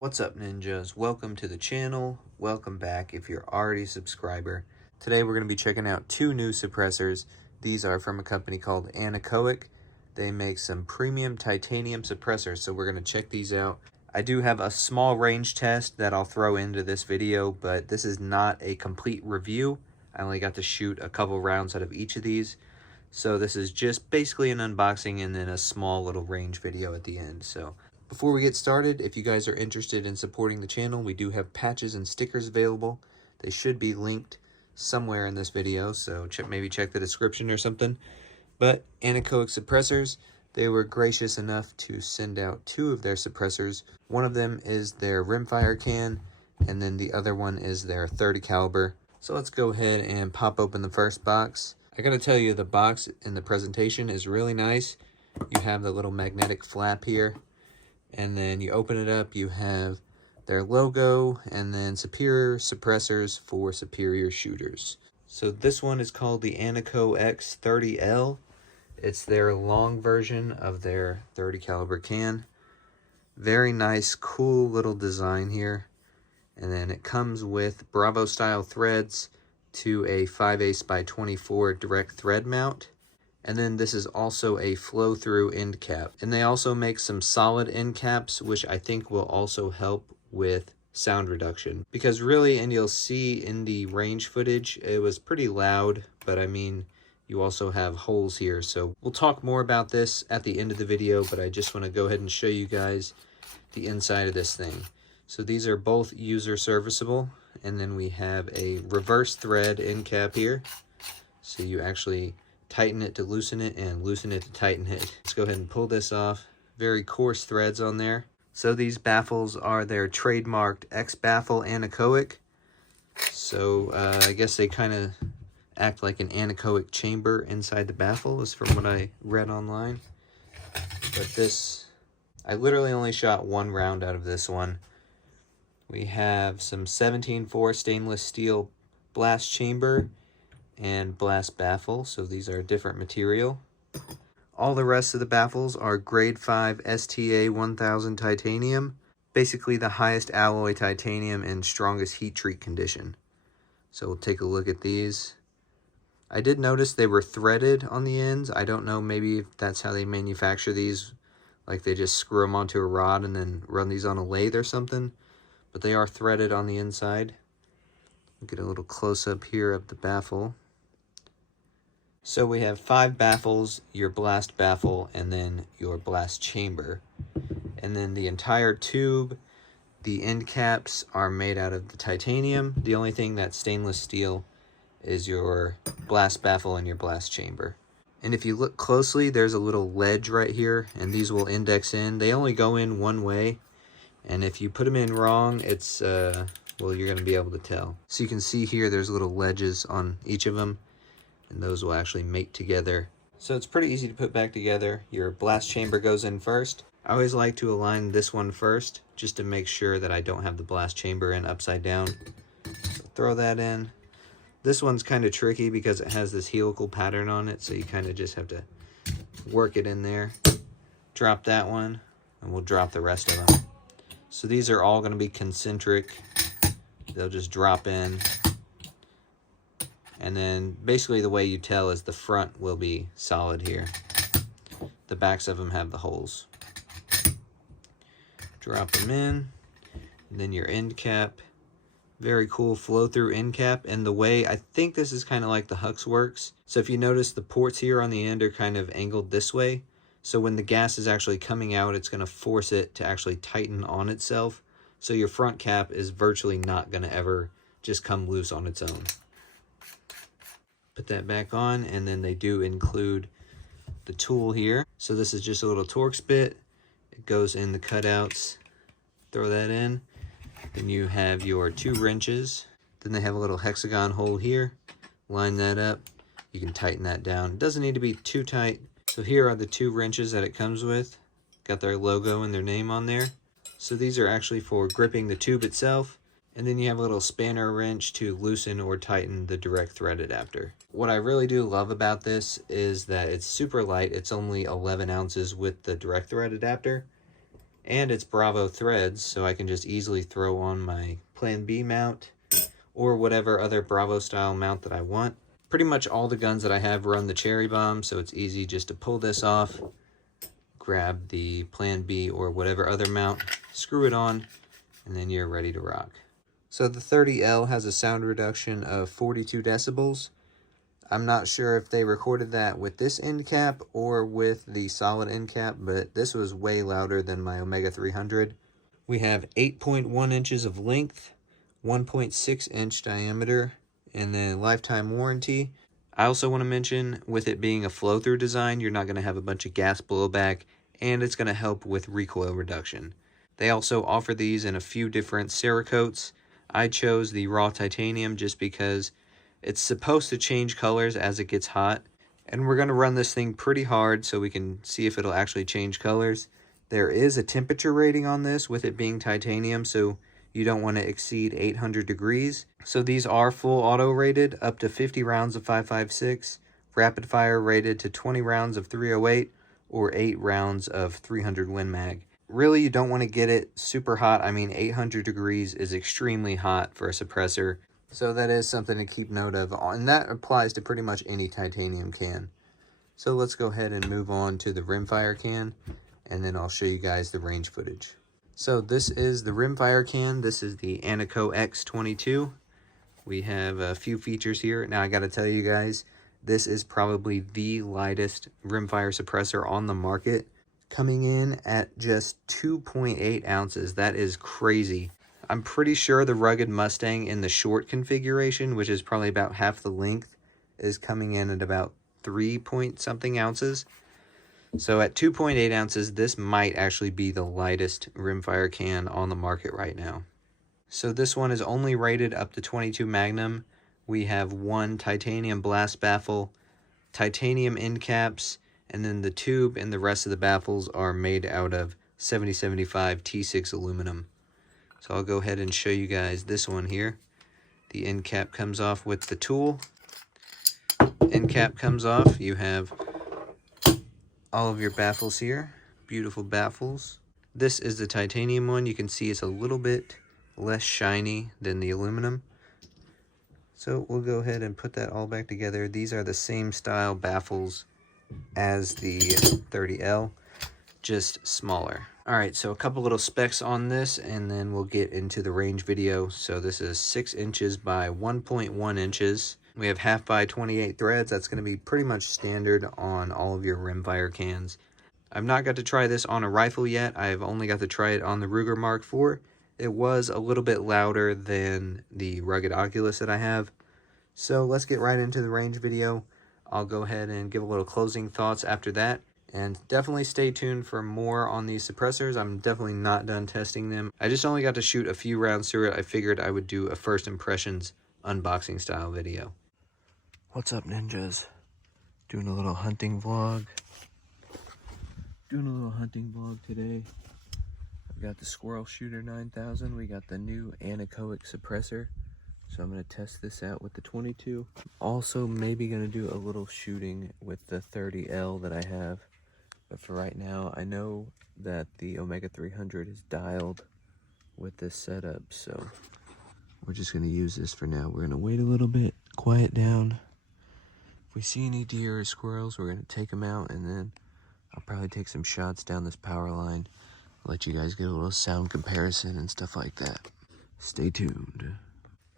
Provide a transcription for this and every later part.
What's up, ninjas? Welcome to the channel. Welcome back if you're already a subscriber. Today we're going to be checking out two new suppressors. These are from a company called ANECHOX. They make some premium titanium suppressors, so we're going to check these out. I do have a small range test that I'll throw into this video, but this is not a complete review. I only got to shoot a couple rounds out of each of these. So this is just basically an unboxing and then a small little range video at the end. So before we get started, if you guys are interested in supporting the channel, we do have patches and stickers available. They should be linked somewhere in this video, so maybe check the description or something. But ANECHOX suppressors, they were gracious enough to send out two of their suppressors. One of them is their rimfire can, and then the other one is their 30 caliber. So let's go ahead and pop open the first box. I gotta tell you, the box in the presentation is really nice. You have the little magnetic flap here, and then you open it up, you have their logo, and then superior suppressors for superior shooters. So this one is called the ANECHOX 30L. It's their long version of their 30 caliber can. Very nice, cool little design here. And then it comes with Bravo style threads to a 5/8 by 24 direct thread mount. And then this is also a flow-through end cap. And they also make some solid end caps, which I think will also help with sound reduction. Because really, and you'll see in the range footage, it was pretty loud, but I mean, you also have holes here. So we'll talk more about this at the end of the video, but I just want to go ahead and show you guys the inside of this thing. So these are both user serviceable. And then we have a reverse thread end cap here. So you actually tighten it to loosen it and loosen it to tighten it. Let's go ahead and pull this off. Very coarse threads on there. So these baffles are their trademarked X-Baffle ANECHOX. So I guess they kind of act like an anechoic chamber inside the baffle, is from what I read online. But this, I literally only shot one round out of this one. We have some 17-4 stainless steel blast chamber and blast baffle, so these are a different material. All the rest of the baffles are grade 5 STA 1000 titanium, basically the highest alloy titanium and strongest heat treat condition. So we'll take a look at these. I did notice they were threaded on the ends. I don't know, maybe if that's how they manufacture these, like they just screw them onto a rod and then run these on a lathe or something. But they are threaded on the inside. Get a little close-up here of the baffle. So we have 5 baffles, your blast baffle, and then your blast chamber. And then the entire tube, the end caps are made out of the titanium. The only thing that's stainless steel is your blast baffle and your blast chamber. And if you look closely, there's a little ledge right here, and these will index in. They only go in one way. And if you put them in wrong, it's, well, you're going to be able to tell. So you can see here, there's little ledges on each of them, and those will actually mate together. So it's pretty easy to put back together. Your blast chamber goes in first. I always like to align this one first, just to make sure that I don't have the blast chamber in upside down. So throw that in. This one's kind of tricky because it has this helical pattern on it, so you kind of just have to work it in there. Drop that one, and we'll drop the rest of them. So these are all going to be concentric. They'll just drop in. And then basically the way you tell is the front will be solid here. The backs of them have the holes. Drop them in. And then your end cap. Very cool flow-through end cap. And the way, I think this is kind of like the Hux works. So if you notice, the ports here on the end are kind of angled this way. So when the gas is actually coming out, it's going to force it to actually tighten on itself. So your front cap is virtually not going to ever just come loose on its own. Put that back on, and then they do include the tool here. So this is just a little Torx bit. It goes in the cutouts. Throw that in. Then you have your 2 wrenches. Then they have a little hexagon hole here. Line that up. You can tighten that down. It doesn't need to be too tight. So here are the 2 wrenches that it comes with. Got their logo and their name on there. So these are actually for gripping the tube itself. And then you have a little spanner wrench to loosen or tighten the direct thread adapter. What I really do love about this is that it's super light. It's only 11 ounces with the direct thread adapter. And it's Bravo threads, so I can just easily throw on my Plan B mount or whatever other Bravo style mount that I want. Pretty much all the guns that I have run the cherry bomb, so it's easy just to pull this off, grab the Plan B or whatever other mount, screw it on, and then you're ready to rock. So the 30L has a sound reduction of 42 decibels. I'm not sure if they recorded that with this end cap or with the solid end cap, but this was way louder than my Omega 300. We have 8.1 inches of length, 1.6 inch diameter, and then lifetime warranty. I also want to mention, with it being a flow-through design, you're not going to have a bunch of gas blowback, and it's going to help with recoil reduction. They also offer these in a few different Cerakotes. I chose the raw titanium just because it's supposed to change colors as it gets hot, and we're going to run this thing pretty hard so we can see if it'll actually change colors. There is a temperature rating on this with it being titanium, so you don't want to exceed 800 degrees. So these are full auto rated up to 50 rounds of 5.56, rapid fire rated to 20 rounds of 308, or 8 rounds of 300 Win Mag. Really, you don't want to get it super hot. I mean, 800 degrees is extremely hot for a suppressor. So that is something to keep note of, and that applies to pretty much any titanium can. So let's go ahead and move on to the rimfire can, and then I'll show you guys the range footage. So this is the rimfire can. This is the ANECHOX 22. We have a few features here. Now I gotta tell you guys, this is probably the lightest rimfire suppressor on the market, coming in at just 2.8 ounces. That is crazy. I'm pretty sure the Rugged Mustang in the short configuration, which is probably about half the length, is coming in at about 3-point-something ounces. So at 2.8 ounces, this might actually be the lightest rimfire can on the market right now. So this one is only rated up to 22 Magnum. We have one titanium blast baffle, titanium end caps, and then the tube and the rest of the baffles are made out of 7075 T6 aluminum. So I'll go ahead and show you guys this one here. The end cap comes off with the tool. End cap comes off. You have all of your baffles here. Beautiful baffles. This is the titanium one. You can see it's a little bit less shiny than the aluminum. So we'll go ahead and put that all back together. These are the same style baffles as the 30L, just smaller. Alright, so a couple little specs on this, and then we'll get into the range video. So this is 6 inches by 1.1 inches. We have half by 28 threads. That's going to be pretty much standard on all of your rimfire cans. I've not got to try this on a rifle yet. I've only got to try it on the Ruger Mark IV. It was a little bit louder than the Rugged Oculus that I have. So let's get right into the range video. I'll go ahead and give a little closing thoughts after that. And definitely stay tuned for more on these suppressors. I'm definitely not done testing them. I just only got to shoot a few rounds through it. I figured I would do a first impressions unboxing style video. What's up, ninjas? Doing a little hunting vlog. Today. I've got the Squirrel Shooter 9000. We got the new ANECHOX suppressor. So I'm going to test this out with the 22. Also maybe going to do a little shooting with the 30L that I have. But for right now, I know that the Omega 300 is dialed with this setup, so we're just going to use this for now. We're going to wait a little bit, quiet down. If we see any deer or squirrels, we're going to take them out, and then I'll probably take some shots down this power line, let you guys get a little sound comparison and stuff like that. Stay tuned.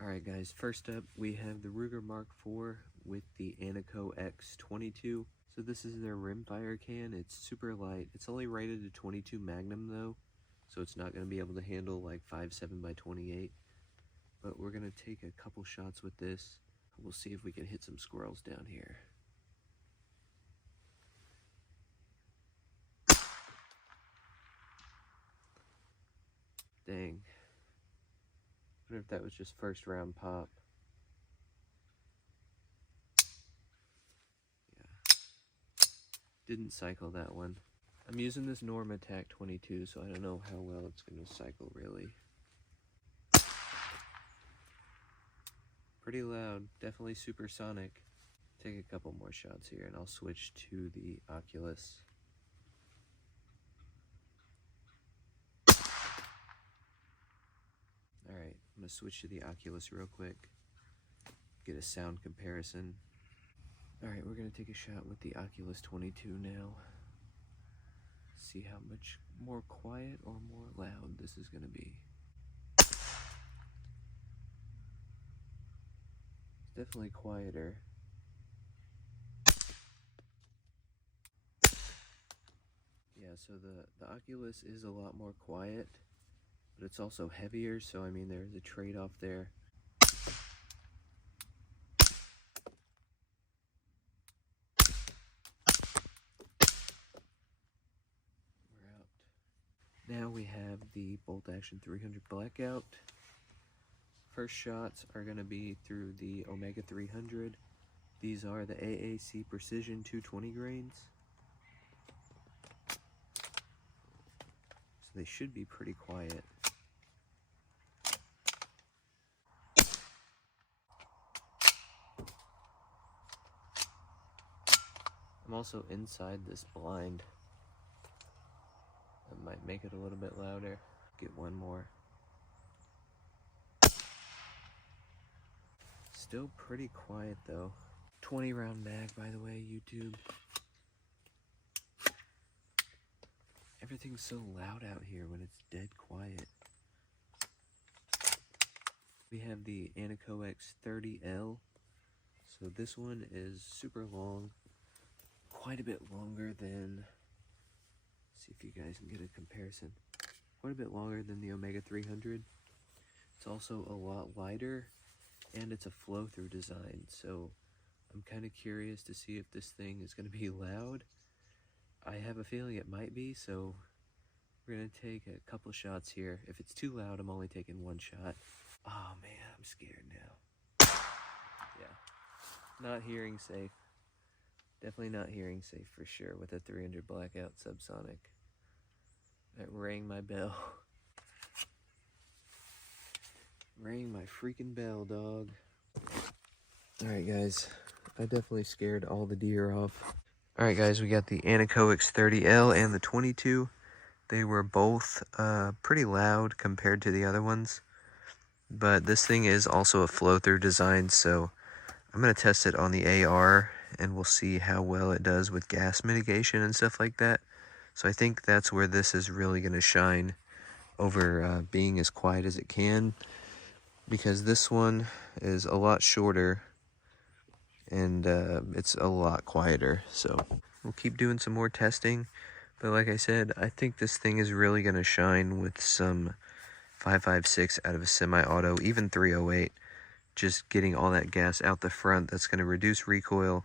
Alright guys, first up we have the Ruger Mark IV with the ANECHOX 22. So this is their rimfire can. It's super light. It's only rated to 22 Magnum though, so it's not going to be able to handle like 5.7 by 28. But we're going to take a couple shots with this. We'll see if we can hit some squirrels down here. Dang. I wonder if that was just first round pop. Yeah. Didn't cycle that one. I'm using this Norm Attack 22, so I don't know how well it's going to cycle really. Pretty loud, definitely supersonic. Take a couple more shots here and I'll switch to the Oculus. I'm going to switch to the Oculus real quick, get a sound comparison. Alright, we're going to take a shot with the Oculus 22 now. See how much more quiet or more loud this is going to be. It's definitely quieter. Yeah, so the Oculus is a lot more quiet, but it's also heavier, so I mean there's a trade-off there. We're out. Now we have the Bolt Action 300 Blackout. First shots are going to be through the Omega 300. These are the AAC Precision 220 grains. So they should be pretty quiet. I'm also inside this blind. That might make it a little bit louder. Get one more. Still pretty quiet though. 20 round mag, by the way, YouTube. Everything's so loud out here when it's dead quiet. We have the ANECHOX 30L. So this one is super long. Quite a bit longer than, let's see if you guys can get a comparison. Quite a bit longer than the Omega 300. It's also a lot lighter, and it's a flow-through design, so I'm kind of curious to see if this thing is going to be loud. I have a feeling it might be, so we're going to take a couple shots here. If it's too loud, I'm only taking one shot. Oh man, I'm scared now. Yeah, not hearing safe. Definitely not hearing safe for sure with a 300 Blackout subsonic. That rang my bell. Rang my freaking bell, dog. Alright guys, I definitely scared all the deer off. Alright guys, we got the ANECHOX 30L and the 22. They were both pretty loud compared to the other ones. But this thing is also a flow-through design, so I'm going to test it on the AR and we'll see how well it does with gas mitigation and stuff like that. So I think that's where this is really going to shine over being as quiet as it can, because this one is a lot shorter and it's a lot quieter. So we'll keep doing some more testing, but like I said, I think this thing is really going to shine with some 5.56 out of a semi-auto, even 308. Just getting all that gas out the front, that's going to reduce recoil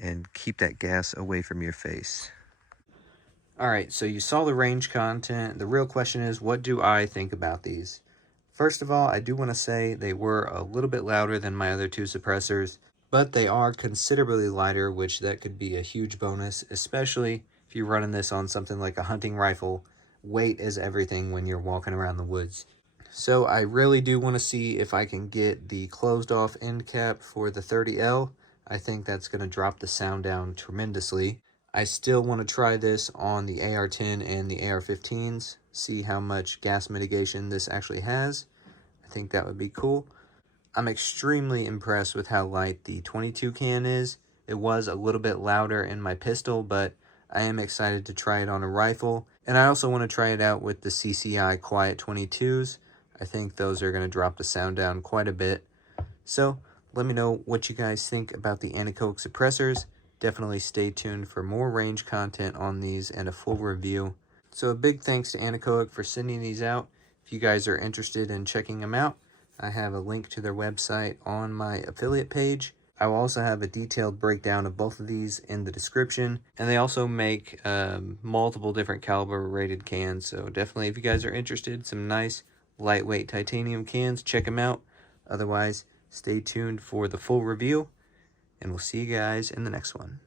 and keep that gas away from your face. Alright, so you saw the range content. The real question is, what do I think about these? First of all, I do want to say they were a little bit louder than my other two suppressors, but they are considerably lighter, which that could be a huge bonus, especially if you're running this on something like a hunting rifle. Weight is everything when you're walking around the woods. So I really do want to see if I can get the closed off end cap for the 30L. I think that's going to drop the sound down tremendously. I still want to try this on the AR-10 and the AR-15s, see how much gas mitigation this actually has. I think that would be cool. I'm extremely impressed with how light the 22 can is. It was a little bit louder in my pistol, but I am excited to try it on a rifle. And I also want to try it out with the CCI Quiet 22s. I think those are going to drop the sound down quite a bit. So let me know what you guys think about the ANECHOX suppressors. Definitely stay tuned for more range content on these and a full review. So a big thanks to ANECHOX for sending these out. If you guys are interested in checking them out, I have a link to their website on my affiliate page. I will also have a detailed breakdown of both of these in the description. And they also make multiple different caliber rated cans. So definitely, if you guys are interested, some nice lightweight titanium cans, check them out. Otherwise, stay tuned for the full review, and we'll see you guys in the next one.